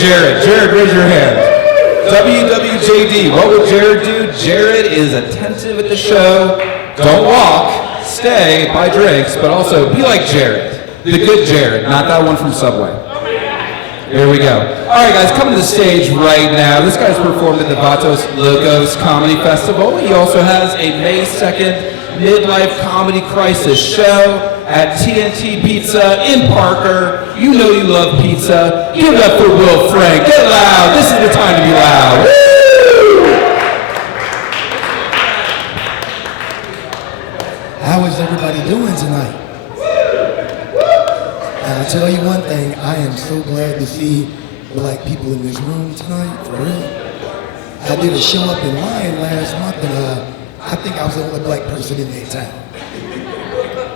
Jared? Jared, raise your hand. WWJD, what would Jared do? Jared is attentive at the show. Don't walk, stay, buy drinks, but also be like Jared. The good Jared, not that one from Subway. Here we go. All right, guys, coming to the stage right now. This guy's performed at the Vatos Locos Comedy Festival. He also has a May 2nd midlife comedy crisis show at TNT Pizza in Parker. You know you love pizza. Give it up for Will Frank. Get loud. This is the time to be loud. Woo! How is everybody doing tonight? I'll tell you one thing, I am so glad to see black people in this room tonight, for real. I did a show up in Lyon last month, and I think I was the only black person in that town.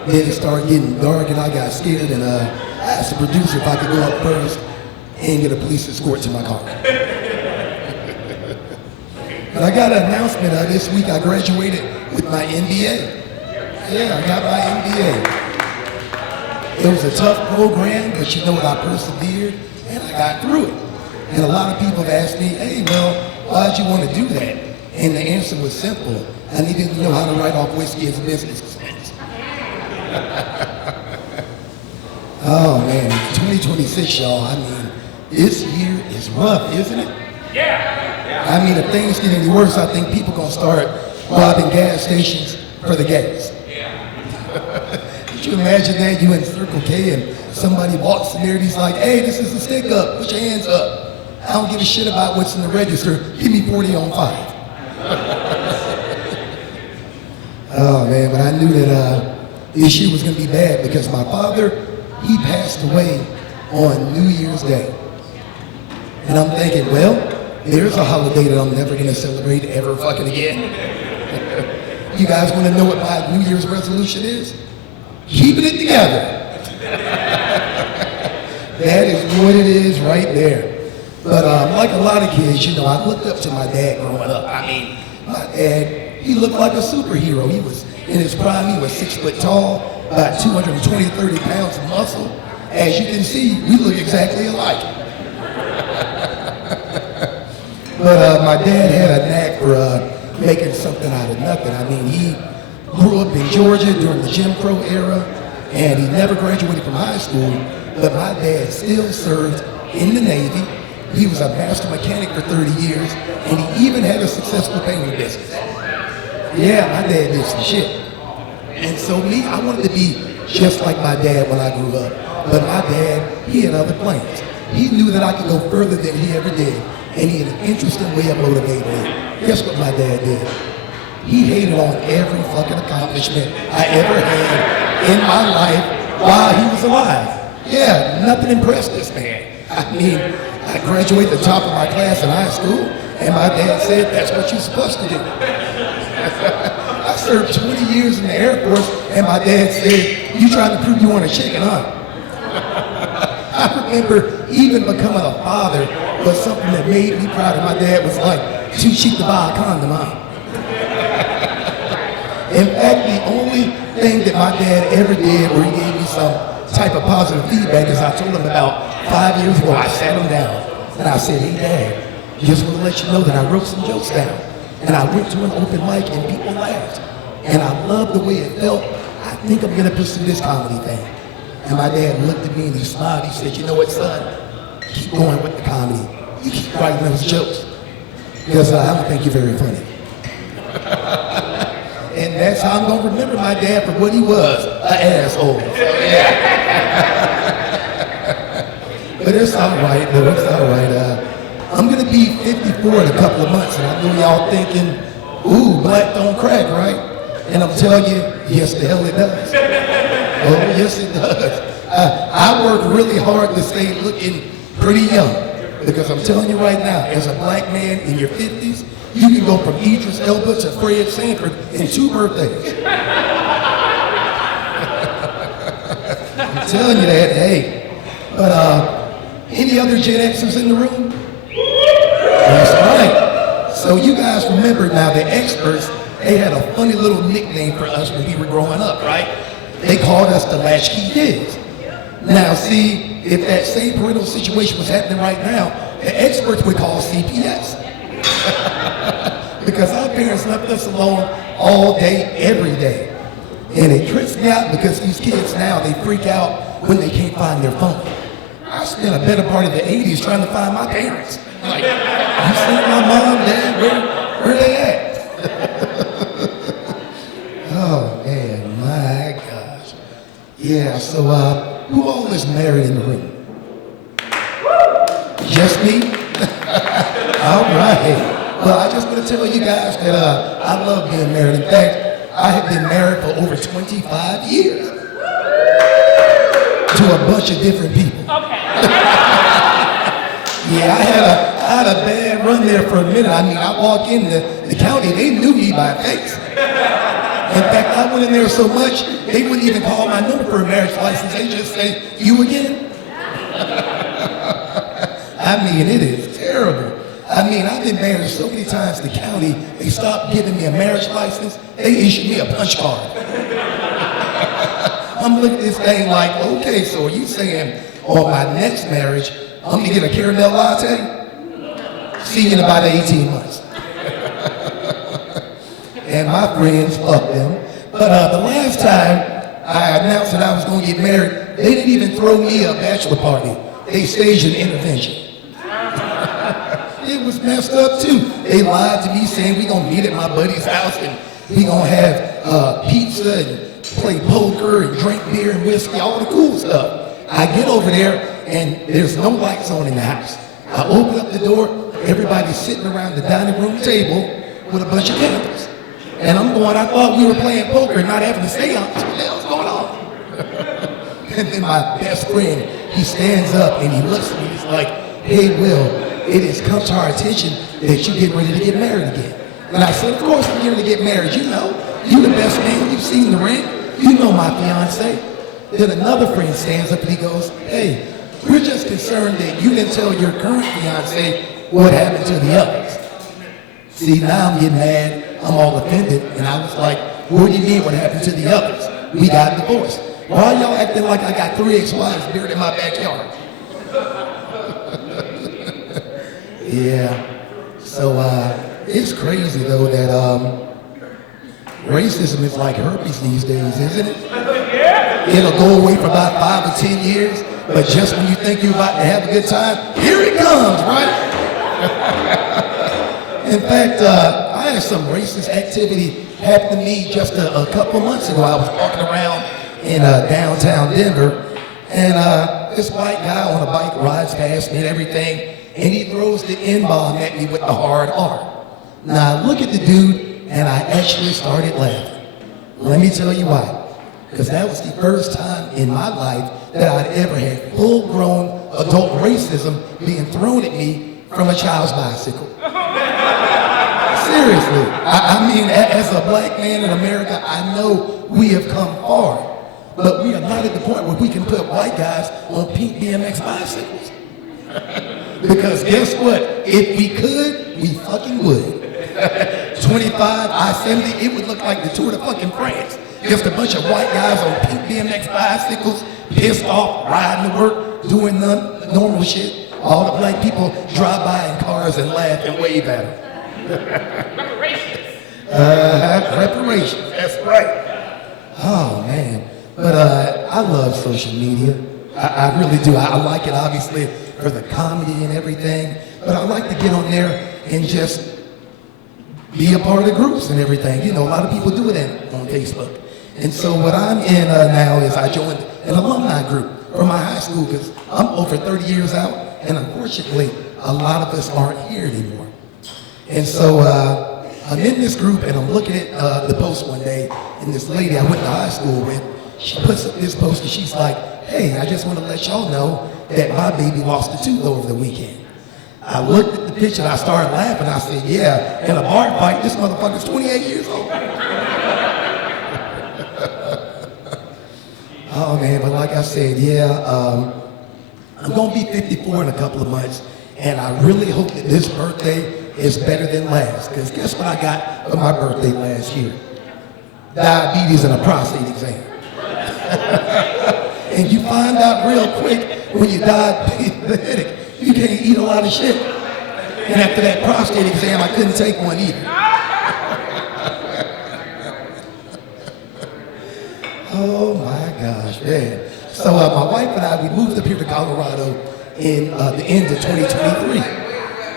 Then it started getting dark, and I got scared, and I asked the producer if I could go up first and get a police escort to my car. But I got an announcement this week. I graduated with my MBA. Yeah, I got my MBA. It was a tough program, but you know what, I persevered, and I got through it. And a lot of people have asked me, hey, well, why'd you want to do that? And the answer was simple. I needed to know how to write off whiskey as a business expense. Oh, man, 2026, y'all. I mean, this year is rough, isn't it? Yeah. I mean, if things get any worse, I think people going to start robbing gas stations for the gas. Could you imagine that? You in Circle K and somebody walks in there and he's like, hey, this is the stick up, put your hands up. I don't give a shit about what's in the register, give me 40 on 5. Oh man, but I knew that this year was gonna be bad because my father, he passed away on New Year's Day. And I'm thinking, well, there's a holiday that I'm never gonna celebrate ever fucking again. You guys wanna know what my New Year's resolution is? Keeping it together. That is what it is right there. But like a lot of kids, you know, I looked up to my dad growing up. I mean, my dad, he looked like a superhero. He was in his prime, he was 6 foot tall, about 220, 30 pounds of muscle. As you can see, we look exactly alike. But my dad had a knack for making something out of nothing. I mean, he grew up in Georgia during the Jim Crow era, and he never graduated from high school, but my dad still served in the Navy. He was a master mechanic for 30 years, and he even had a successful painting business. Yeah, my dad did some shit. And so me, I wanted to be just like my dad when I grew up. But my dad, he had other plans. He knew that I could go further than he ever did, and he had an interesting way of motivating me. Guess what my dad did? He hated on every fucking accomplishment I ever had in my life while he was alive. Yeah, nothing impressed this man. I mean, I graduated the top of my class in high school, and my dad said, that's what you're supposed to do. I served 20 years in the Air Force, and my dad said, you trying to prove you want a chicken, huh? I remember even becoming a father was something that made me proud. And my dad was like, too cheap to buy a condom, huh? In fact, the only thing that my dad ever did where he gave me some type of positive feedback is I told him about 5 years ago, I sat him down and I said, hey Dad, just want to let you know that I wrote some jokes down. And I went to an open mic and people laughed. And I loved the way it felt. I think I'm gonna pursue this comedy thing. And my dad looked at me and he smiled. He said, you know what, son? Keep going with the comedy. You keep writing those jokes. Because I don't think you're very funny. And that's how I'm gonna remember my dad for what he was, an asshole. But it's all right, though, it's all right. I'm gonna be 54 in a couple of months, and I know y'all thinking, ooh, black don't crack, right? And I'm telling you, yes, the hell it does. Oh, yes, it does. I work really hard to stay looking pretty young, because I'm telling you right now, as a black man in your 50s, you can go from Idris Elba to Fred Sanford in 2 birthdays. I'm telling you that, hey. But any other Gen Xers in the room? That's right. So you guys remember now, the experts, they had a funny little nickname for us when we were growing up, right? They called us the latchkey kids. Now see, if that same parental situation was happening right now, experts would call CPS. Because our parents left us alone all day, every day. And it trips me out because these kids now, they freak out when they can't find their phone. I spent a better part of the 80s trying to find my parents. Like, you see my mom, dad, where they at? Oh man, my gosh. Yeah, so who all is married in the room? Just me? All right. Well, I just want to tell you guys that I love being married. In fact, I have been married for over 25 years to a bunch of different people. Okay. Yeah, I had a bad run there for a minute. I mean, I walk in the county, they knew me by face. In fact, I went in there so much, they wouldn't even call my number for a marriage license. They just say, "You again?" I mean, it is terrible. I mean, I've been married so many times, the county, they stopped giving me a marriage license. They issued me a punch card. I'm looking at this thing like, okay, so are you saying on my next marriage, I'm gonna get a caramel latte? See you in about 18 months. And my friends, fuck them. But the last time I announced that I was gonna get married, they didn't even throw me a bachelor party. They staged an intervention. It was messed up too. They lied to me saying we gonna meet at my buddy's house and we gonna have pizza and play poker and drink beer and whiskey, all the cool stuff. I get over there and there's no lights on in the house. I open up the door, everybody's sitting around the dining room table with a bunch of candles. And I'm going, I thought we were playing poker and not having a seance. What the hell's going on? And then my best friend, he stands up and he looks at me, he's like, "Hey, Will, it has come to our attention that you're getting ready to get married again." And I said, "Of course I'm getting ready to get married. You know, you're the best man. You've seen the ring. You know my fiance." Then another friend stands up and he goes, "Hey, we're just concerned that you didn't tell your current fiance what happened to the others." See, now I'm getting mad. I'm all offended. And I was like, "What do you mean what happened to the others? We got divorced. Why are y'all acting like I got 3 ex-wives buried in my backyard?" Yeah. So it's crazy though that racism is like herpes these days, isn't it? It'll go away for about 5 or 10 years, but just when you think you're about to have a good time, here it comes, right? In fact, I had some racist activity happen to me just a couple months ago. I was walking around in downtown Denver, and this white guy on a bike rides past me and everything, and he throws the N-bomb at me with the hard R. Now I look at the dude, and I actually started laughing. Let me tell you why. Because that was the first time in my life that I'd ever had full-grown adult racism being thrown at me from a child's bicycle. Seriously. I mean, as a black man in America, I know we have come far, but we are not at the point where we can put white guys on pink BMX bicycles. Because guess what? If we could, we fucking would. 25, I-70, it would look like the Tour de fucking France. Just a bunch of white guys on pink BMX bicycles, pissed off, riding to work, doing the normal shit. All the black people drive by in cars and laugh and wave at them. Reparations. Reparations, that's right. Oh man, but I love social media. I really do. I like it obviously for the comedy and everything, but I like to get on there and just be a part of the groups and everything. You know, a lot of people do that on Facebook. And so what I'm in now is I joined an alumni group from my high school because I'm over 30 years out, and unfortunately, a lot of us aren't here anymore. And so I'm in this group, and I'm looking at the post one day, and this lady I went to high school with, she puts up this post, and she's like, "Hey, I just want to let y'all know that my baby lost a tooth over the weekend." I looked at the picture, and I started laughing. I said, "Yeah, in a bar fight, this motherfucker's 28 years old." Oh man, but like I said, yeah, I'm gonna be 54 in a couple of months, and I really hope that this birthday is better than last, because guess what I got for my birthday last year? Diabetes and a prostate exam. And you find out real quick when you're diabetic, you can't eat a lot of shit. And after that prostate exam, I couldn't take one either. Oh my gosh, man. So my wife and I, we moved up here to Colorado in the end of 2023.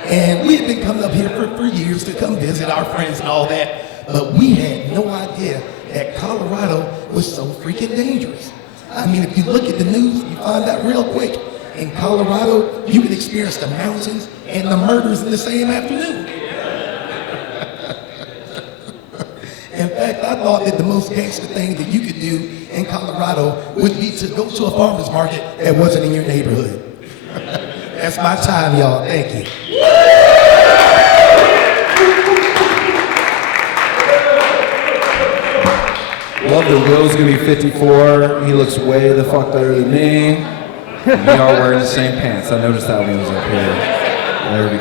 And we had been coming up here for years to come visit our friends and all that. But we had no idea that Colorado was so freaking dangerous. I mean, if you look at the news, you find out real quick. In Colorado, you can experience the mountains and the murders in the same afternoon. In fact, I thought that the most gangster thing that you could do in Colorado would be to go to a farmer's market that wasn't in your neighborhood. That's my time, y'all. Thank you. Love that Will's gonna be 54. He looks way the fuck better than me. And we are wearing the same pants. I noticed that when he was up here. There we go.